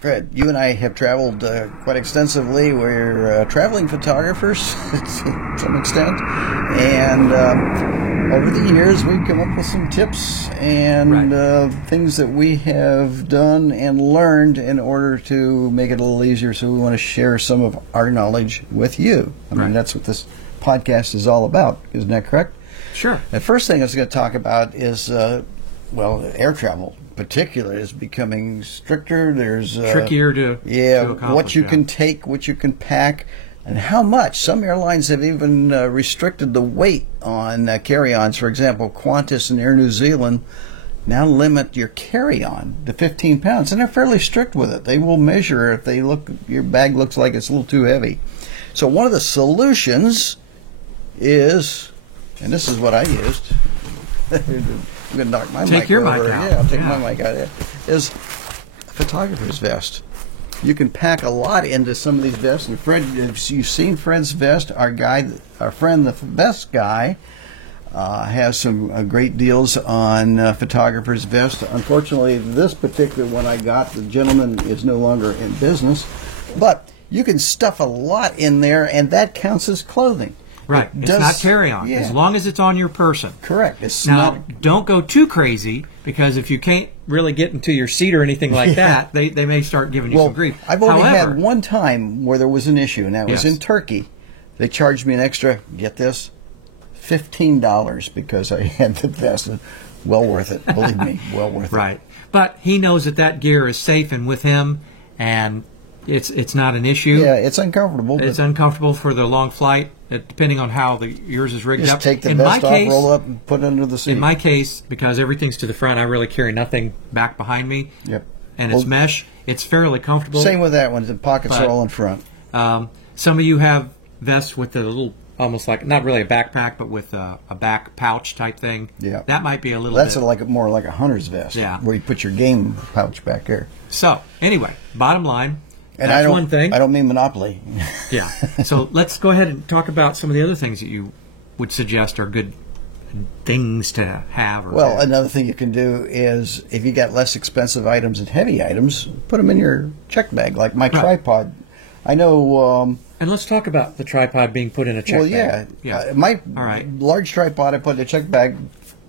Fred, you and I have traveled quite extensively. We're traveling photographers to some extent. And over the years, we've come up with some tips and things that we have done and learned in order to make it a little easier. So we want to share some of our knowledge with you. I mean, that's what this podcast is all about. Isn't that correct? Sure. The first thing I was going to talk about is, air travel. Particular is becoming stricter. There's trickier to accomplish, what you can take, what you can pack, and how much. Some airlines have even restricted the weight on carry-ons. For example, Qantas and Air New Zealand now limit your carry-on to 15 pounds, and they're fairly strict with it. They will measure if your bag looks like it's a little too heavy. So one of the solutions is, and this is what I used. I'm going to knock my mic your over. mic out. Yeah, I'll take my mic out. Is a photographer's vest. You can pack a lot into some of these vests. And Fred, if you've seen Fred's vest, our friend, the vest guy, has some great deals on photographer's vest. Unfortunately, this particular one I got, the gentleman is no longer in business. But you can stuff a lot in there, and that counts as clothing. Right. It's not carry-on, as long as it's on your person. Correct. It's now, don't go too crazy, because if you can't really get into your seat or anything like that, they may start giving you some grief. I've only had one time where there was an issue, and that was in Turkey. They charged me an extra, get this, $15 because I had the vest. Well worth it. Believe me, well worth it. Right. But he knows that gear is safe and with him, and it's not an issue. Yeah, it's uncomfortable. It's uncomfortable for the long flight, depending on how yours is rigged up. Just take the vest off, roll up, and put it under the seat. In my case, because everything's to the front, I really carry nothing back behind me. Yep. And it's mesh. It's fairly comfortable. Same with that one. The pockets are all in front. Some of you have vests with a little, almost like, not really a backpack, but with a back pouch type thing. Yeah. That might be a little That's bit. more like a hunter's vest. Yeah. Where you put your game pouch back there. So, anyway, bottom line. And that's one thing. I don't mean Monopoly. Yeah. So let's go ahead and talk about some of the other things that you would suggest are good things to have. Another thing you can do is, if you got less expensive items and heavy items, put them in your check bag, like my tripod. I know. And let's talk about the tripod being put in a check bag. Yeah. My large tripod, I put in a check bag.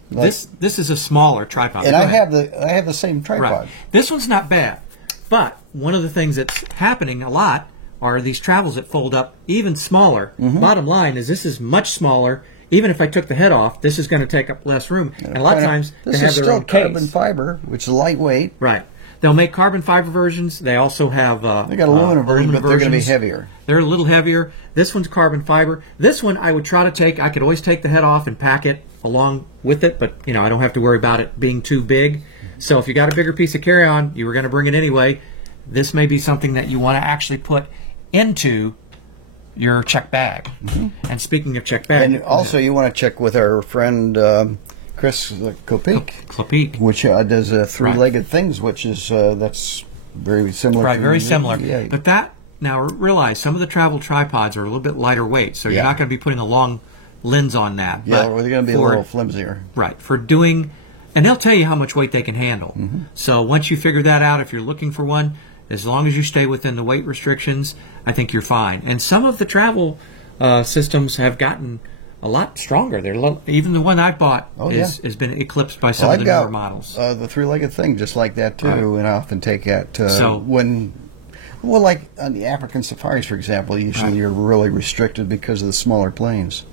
This is a smaller tripod. And I have the same tripod. Right. This one's not bad. But one of the things that's happening a lot are these travels that fold up even smaller. Bottom line is, this is much smaller. Even if I took the head off, this is going to take up less room. And a lot of times they have their own case. This is still carbon fiber, which is lightweight. Right. They'll make carbon fiber versions. They also have they got aluminum versions, but they're going to be heavier. They're a little heavier. This one's carbon fiber. This one I would try to take. I could always take the head off and pack it along with it, but I don't have to worry about it being too big. So if you got a bigger piece of carry-on, you were going to bring it anyway, this may be something that you want to actually put into your check bag. And speaking of check bag... And also you want to check with our friend Chris Klopik, which does three-legged things, which is that's very similar. Right, very similar. Yeah. But now realize, some of the travel tripods are a little bit lighter weight, so you're not going to be putting a long lens on that. Yeah, they're going to be a little flimsier. Right, for doing... And they'll tell you how much weight they can handle. So once you figure that out, if you're looking for one, as long as you stay within the weight restrictions, I think you're fine. And some of the travel systems have gotten a lot stronger. Even the one I bought has been eclipsed by some of the newer models. The three-legged thing, just like that too, and I often take that like on the African safaris, for example. Usually you're really restricted because of the smaller planes.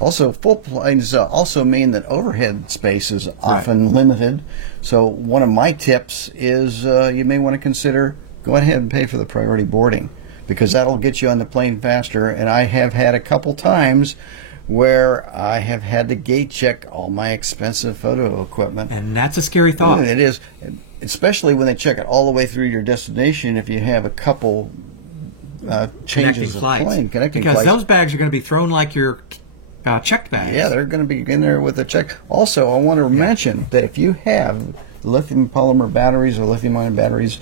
Also, full planes also mean that overhead space is often limited. So one of my tips is you may want to consider go ahead and pay for the priority boarding, because that'll get you on the plane faster. And I have had a couple times where I have had to gate check all my expensive photo equipment. And that's a scary thought. It is, especially when they check it all the way through your destination if you have a couple changes of plane. Connecting flights. Because those bags are going to be thrown like your checked bags. Yeah, they're going to be in there with a check. Also, I want to mention that if you have lithium polymer batteries or lithium-ion batteries,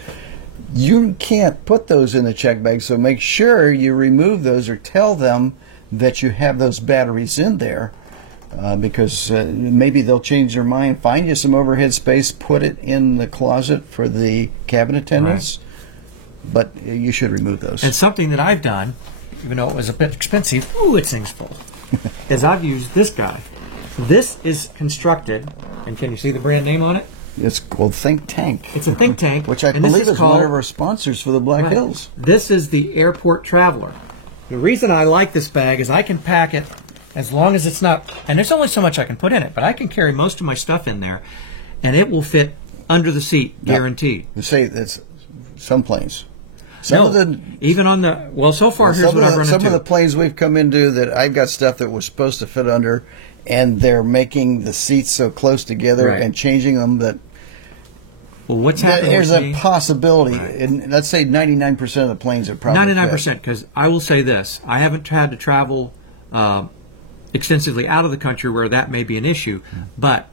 you can't put those in the check bag, so make sure you remove those or tell them that you have those batteries in there, because maybe they'll change their mind, find you some overhead space, put it in the closet for the cabin attendants. but you should remove those. And something that I've done, even though it was a bit expensive, ooh, it thing's full, is I've used this guy. This is constructed, and can you see the brand name on it? It's called Think Tank. It's a think tank. Which I and this believe is called, one of our sponsors for the Black right, Hills. This is the Airport Traveler. The reason I like this bag is I can pack it as long as it's not, and there's only so much I can put in it, but I can carry most of my stuff in there, and it will fit under the seat, guaranteed. You say that's some planes. Some No, of the even on the, well, so far, here's what I've run some into. of the planes we've come into that I've got stuff that was supposed to fit under, and they're making the seats so close together Right. and changing them that Well, what's happening there's with a me, possibility. Right. And let's say 99% of the planes are probably 99%, because I will say this, I haven't had to travel extensively out of the country where that may be an issue, but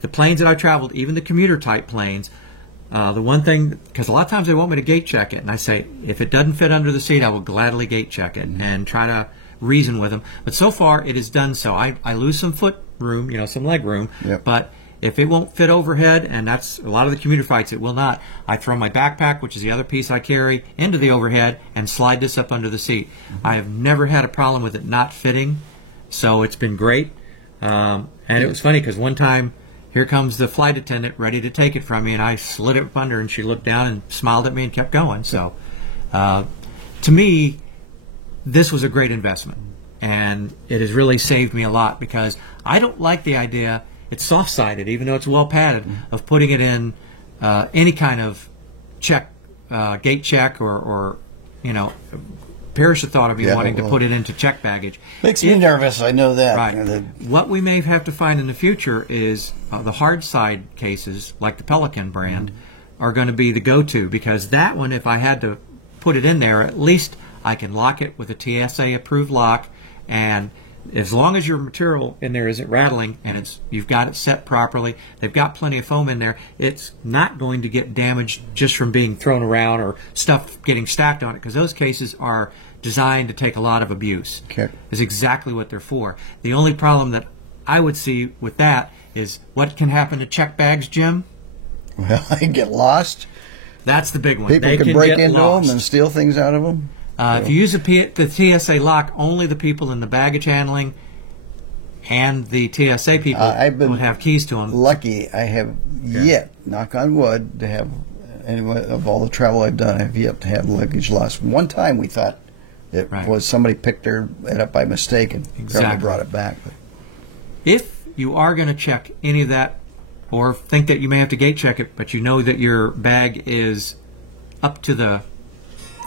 the planes that I traveled, even the commuter type planes, the one thing, because a lot of times they want me to gate check it, and I say, if it doesn't fit under the seat, I will gladly gate check it and try to reason with them. But so far, it has done so. I lose some foot room, some leg room, Yep. but if it won't fit overhead, and that's a lot of the commuter fights, it will not, I throw my backpack, which is the other piece I carry, into the overhead and slide this up under the seat. I have never had a problem with it not fitting, so it's been great. And it was funny because one time, here comes the flight attendant ready to take it from me, and I slid it up under, and she looked down and smiled at me and kept going. So, to me, this was a great investment, and it has really saved me a lot because I don't like the idea, it's soft-sided, even though it's well padded, of putting it in any kind of check, gate check, or perish the thought of me wanting to put it into check baggage. Makes me nervous, I know that. Right. What we may have to find in the future is the hard side cases, like the Pelican brand, are going to be the go-to, because that one, if I had to put it in there, at least I can lock it with a TSA-approved lock, and as long as your material in there isn't rattling and you've got it set properly, they've got plenty of foam in there, it's not going to get damaged just from being thrown around or stuff getting stacked on it, because those cases are designed to take a lot of abuse. Okay. Is exactly what they're for. The only problem that I would see with that is what can happen to check bags, Jim? Well, I get lost. That's the big one. People They can can break get into lost. them and steal things out of them. If you use the TSA lock, only the people in the baggage handling and the TSA people I've been would have keys to them. Lucky I have yet, knock on wood, to have, anyway, of all the travel I've done, I have yet to have luggage lost. One time we thought it Right. was somebody picked it up by mistake and Exactly. brought it back. But If you are going to check any of that, or think that you may have to gate check it, but you know that your bag is up to the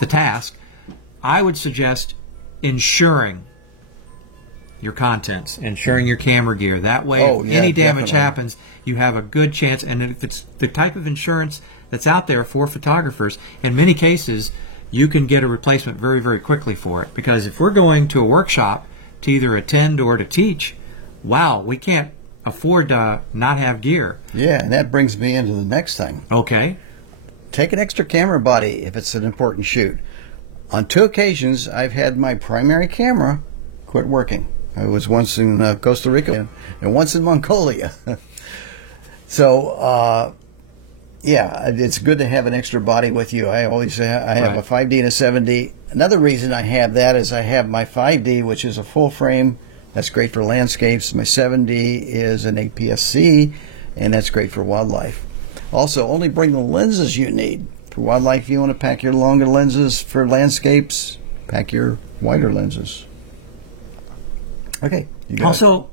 task, I would suggest insuring your contents, insuring your camera gear. That way, Oh, if yeah, any damage definitely. happens, you have a good chance. And if it's the type of insurance that's out there for photographers, in many cases, you can get a replacement very, very quickly for it. Because if we're going to a workshop to either attend or to teach, wow, we can't afford to not have gear. yeah, and that brings me into the next thing. Okay. Take an extra camera body if it's an important shoot. On 2 occasions, I've had my primary camera quit working. I was once in Costa Rica and once in Mongolia. So, yeah, it's good to have an extra body with you. I always say I have Right. a 5D and a 7D. Another reason I have that is I have my 5D, which is a full frame. That's great for landscapes. My 7D is an APS-C, and that's great for wildlife. Also, only bring the lenses you need. For wildlife, you want to pack your longer lenses. For landscapes, pack your wider lenses. Okay. You got it. Also,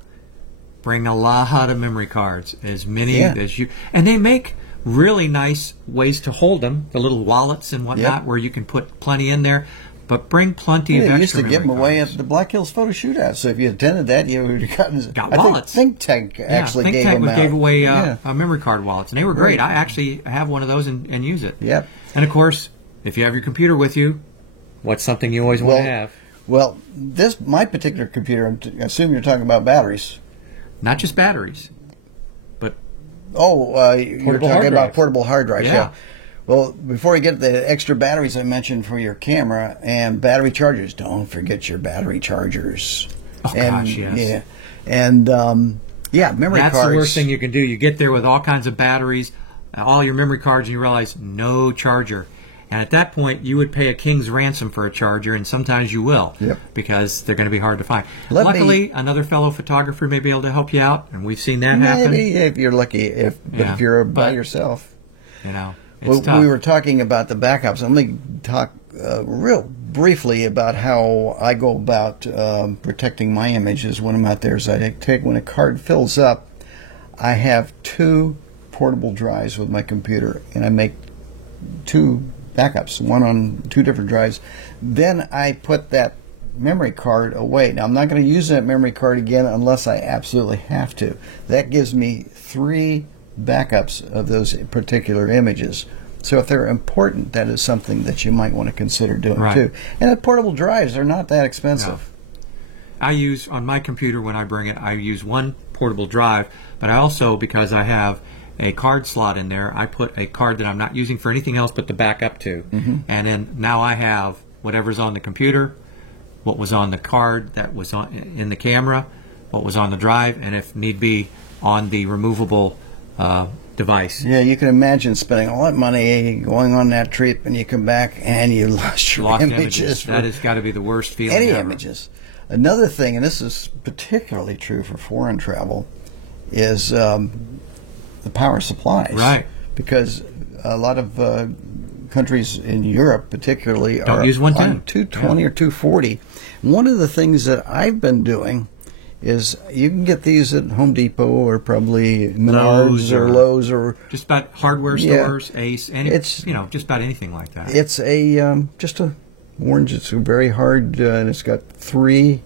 bring a lot of memory cards, as many Yeah. as you, and they make really nice ways to hold them, the little wallets and whatnot, Yep. where you can put plenty in there. But bring plenty of They extra used to give them memory away cards. at the Black Hills Photo Shootout. So if you attended that, you would have gotten. Got I wallets. think Think Tank actually Think gave Tank them out. gave away Yeah. memory card wallets, and they were great. Right. I actually have one of those and use it. Yep. And of course, if you have your computer with you, what's something you always want to have? Well, my particular computer, I assume you're talking about batteries. Not just batteries, but Oh, you're Portable talking hard about drives. portable hard drives. Yeah. Yeah. Well, before you get the extra batteries I mentioned for your camera and battery chargers, don't forget your battery chargers. Oh, and, gosh, yes. Yeah. And, memory that's cards. the worst thing you can do. You get there with all kinds of batteries, all your memory cards, and you realize no charger. And at that point, you would pay a king's ransom for a charger, and sometimes you will, Yep. because they're going to be hard to find. Let Luckily, another fellow photographer may be able to help you out, and we've seen that happen. Maybe if you're lucky, but Yeah, if you're by but- yourself. You know, it's Well, tough. we were talking about the backups. Let me talk real briefly about how I go about protecting my images when I'm out there. So I take, when a card fills up, I have 2 portable drives with my computer, and I make 2 backups, one on 2 different drives. Then I put that memory card away. Now, I'm not going to use that memory card again unless I absolutely have to. That gives me 3 backups of those particular images. So if they're important, that is something that you might want to consider doing Right. too. And the portable drives are not that expensive. I use, on my computer when I bring it, I use 1 portable drive, but I also, because I have a card slot in there, I put a card that I'm not using for anything else but to back up to. And then now I have whatever's on the computer, what was on the card that was in the camera, what was on the drive, and if need be, on the removable device. Yeah, you can imagine spending all that money going on that trip, and you come back and you lost your Lost images. That has got to be the worst feeling Any ever. images. Another thing, and this is particularly true for foreign travel, is the power supplies. Right. Because a lot of countries in Europe, particularly, Don't are use 110. on 220 or 240. One of the things that I've been doing is you can get these at Home Depot or probably Menards or Lowe's or Just about hardware Yeah. stores, Ace, any, It's- just about anything like that. it's a just a orange. It's very hard, and it's got 3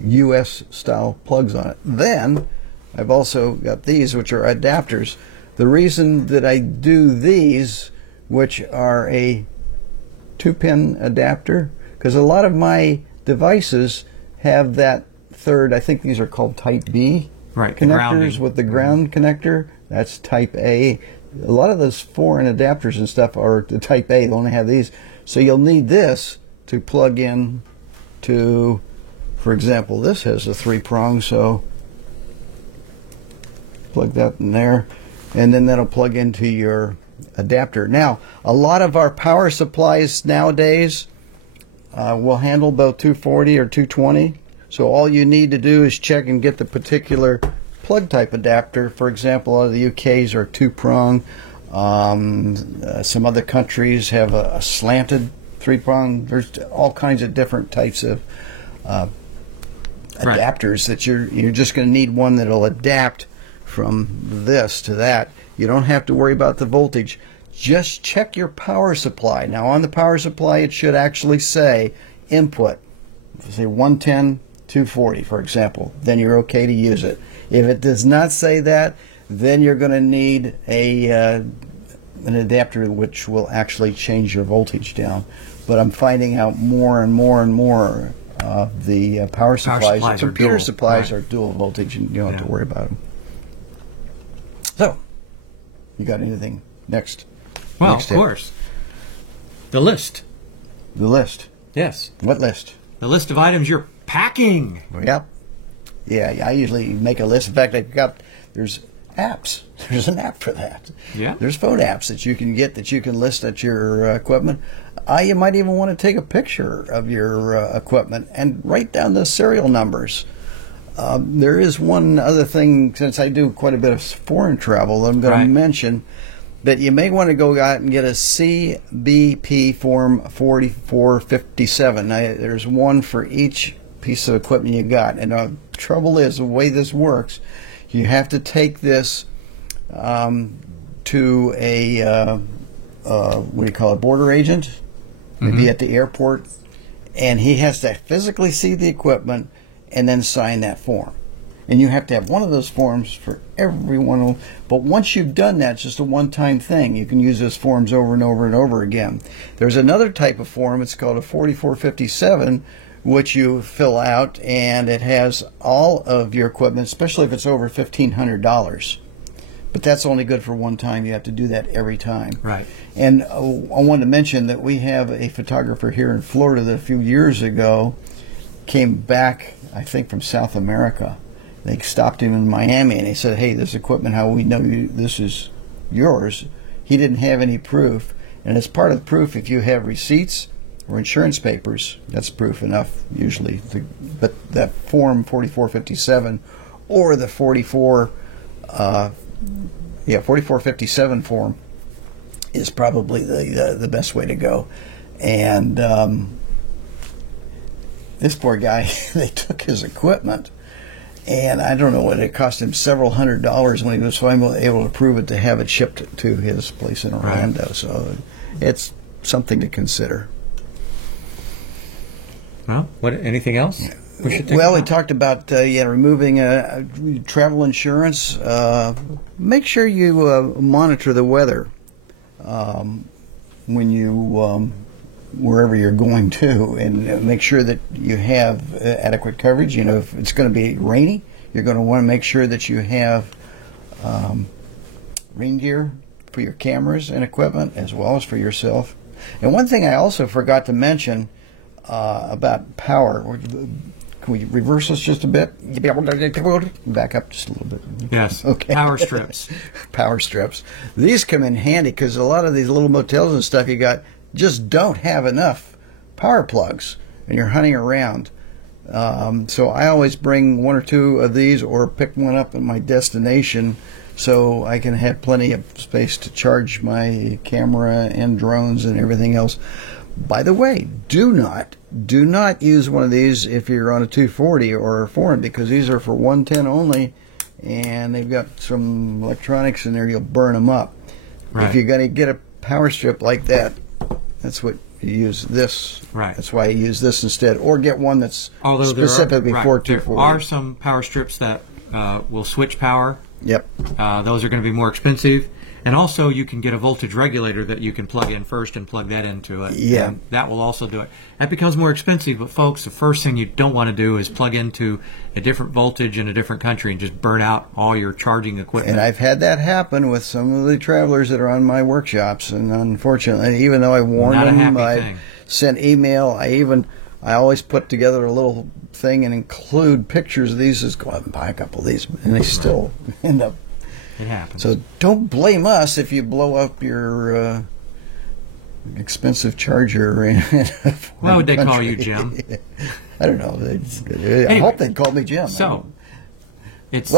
U.S. style plugs on it. Then I've also got these, which are adapters. The reason that I do these, which are a 2-pin adapter, because a lot of my devices have that third. I think these are called Type B Right, the connectors grounding. with the ground connector. That's Type A. A lot of those foreign adapters and stuff are the Type A. They only have these. So you'll need this to plug in to, for example, this has a 3-prong, so plug that in there, and then that'll plug into your adapter. Now, a lot of our power supplies nowadays will handle both 240 or 220. So all you need to do is check and get the particular plug type adapter. For example, a lot of the UK's are 2-prong. Some other countries have a slanted 3-prong. There's all kinds of different types of Right. adapters that you're just going to need one that'll adapt from this to that. You don't have to worry about the voltage. Just check your power supply. Now on the power supply it should actually say input. Say 110, 240 for example. Then you're okay to use it. If it does not say that, then you're going to need an adapter which will actually change your voltage down. But I'm finding out more and more and more the power supplies, supplies are computer dual, supplies right. are dual voltage, and you don't have Yeah. to worry about them. So, you got anything next? Well, Next of step. course. The list. The list. Yes. What list? The list of items you're packing. Yep. Yeah, I usually make a list. In fact, there's apps. There's an app for that. Yeah. There's phone apps that you can get that you can list at your equipment. You might even want to take a picture of your equipment and write down the serial numbers. There is one other thing, since I do quite a bit of foreign travel, that I'm going Right. to mention, that you may want to go out and get a CBP Form 4457. Now, there's one for each piece of equipment you got. And the trouble is, the way this works, you have to take this to a, what do you call it, border agent, maybe at the airport, and he has to physically see the equipment and then sign that form. And you have to have one of those forms for every one. But once you've done that, it's just a one-time thing. You can use those forms over and over and over again. There's another type of form. It's called a 4457, which you fill out, and it has all of your equipment, especially if it's over $1,500. But that's only good for one time. You have to do that every time. Right. And I wanted to mention that we have a photographer here in Florida that a few years ago came back, I think, from South America. They stopped him in Miami, and he said, "Hey, this equipment, how we know this is yours?" He didn't have any proof, And as part of the proof, if you have receipts or insurance papers, that's proof enough usually. But that Form 4457 or the 4457 form is probably the best way to go. And this poor guy, they took his equipment, and I don't know what it cost him, several $100s when he was finally able to prove it to have it shipped to his place in Orlando. Right. So it's something to consider. Well, anything else? We talked about removing travel insurance. Make sure you monitor the weather when you wherever you're going to, and make sure that you have adequate coverage. You know, if it's going to be rainy, you're going to want to make sure that you have rain gear for your cameras and equipment, as well as for yourself. And one thing I also forgot to mention about power. Can we reverse this just a bit? Back up just a little bit. Yes. Okay. Power strips. Power strips. These come in handy because a lot of these little motels and stuff you got just don't have enough power plugs, and you're hunting around. So I always bring one or two of these, or pick one up at my destination, so I can have plenty of space to charge my camera and drones and everything else. By the way, do not use one of these if you're on a 240 or a foreign, because these are for 110 only, and they've got some electronics in there. You'll burn them up. Right. If you're going to get a power strip like that, that's what you use this. Right. That's why you use this instead, or get one that's specifically for 240. There are some power strips that will switch power. Yep. Those are going to be more expensive. And also, you can get a voltage regulator that you can plug in first and plug that into it. Yeah. And that will also do it. That becomes more expensive, but folks, the first thing you don't want to do is plug into a different voltage in a different country and just burn out all your charging equipment. And I've had that happen with some of the travelers that are on my workshops, and unfortunately, even though I warned them, I sent email, I always put together a little thing and include pictures of these. Just go out and buy a couple of these, and they still end up. It happens. So don't blame us if you blow up your expensive charger in a Why would they country. call you Jim? I don't know. I hope they'd call me Jim. So it's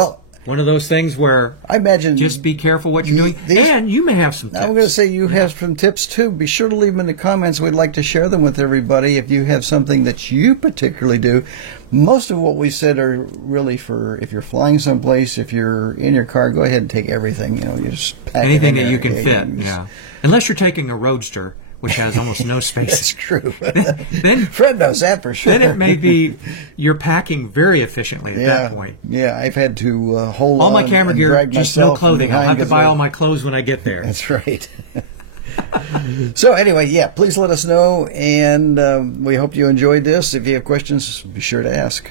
one of those things where I imagine just be careful what you're doing. And you may have some tips. I'm going to say you have some tips too. Be sure to leave them in the comments. We'd like to share them with everybody if you have something that you particularly do. Most of what we said are really for if you're flying someplace, if you're in your car, go ahead and take everything. You know, you just pack anything it in that you there. can fit. Yeah. Unless you're taking a Roadster, which has almost no space. That's true. Then Fred knows that for sure. Then it may be you're packing very efficiently at that point. Yeah, I've had to hold all on my camera gear, just no clothing. I'll have to buy all my clothes when I get there. That's right. So anyway, please let us know, and we hope you enjoyed this. If you have questions, be sure to ask.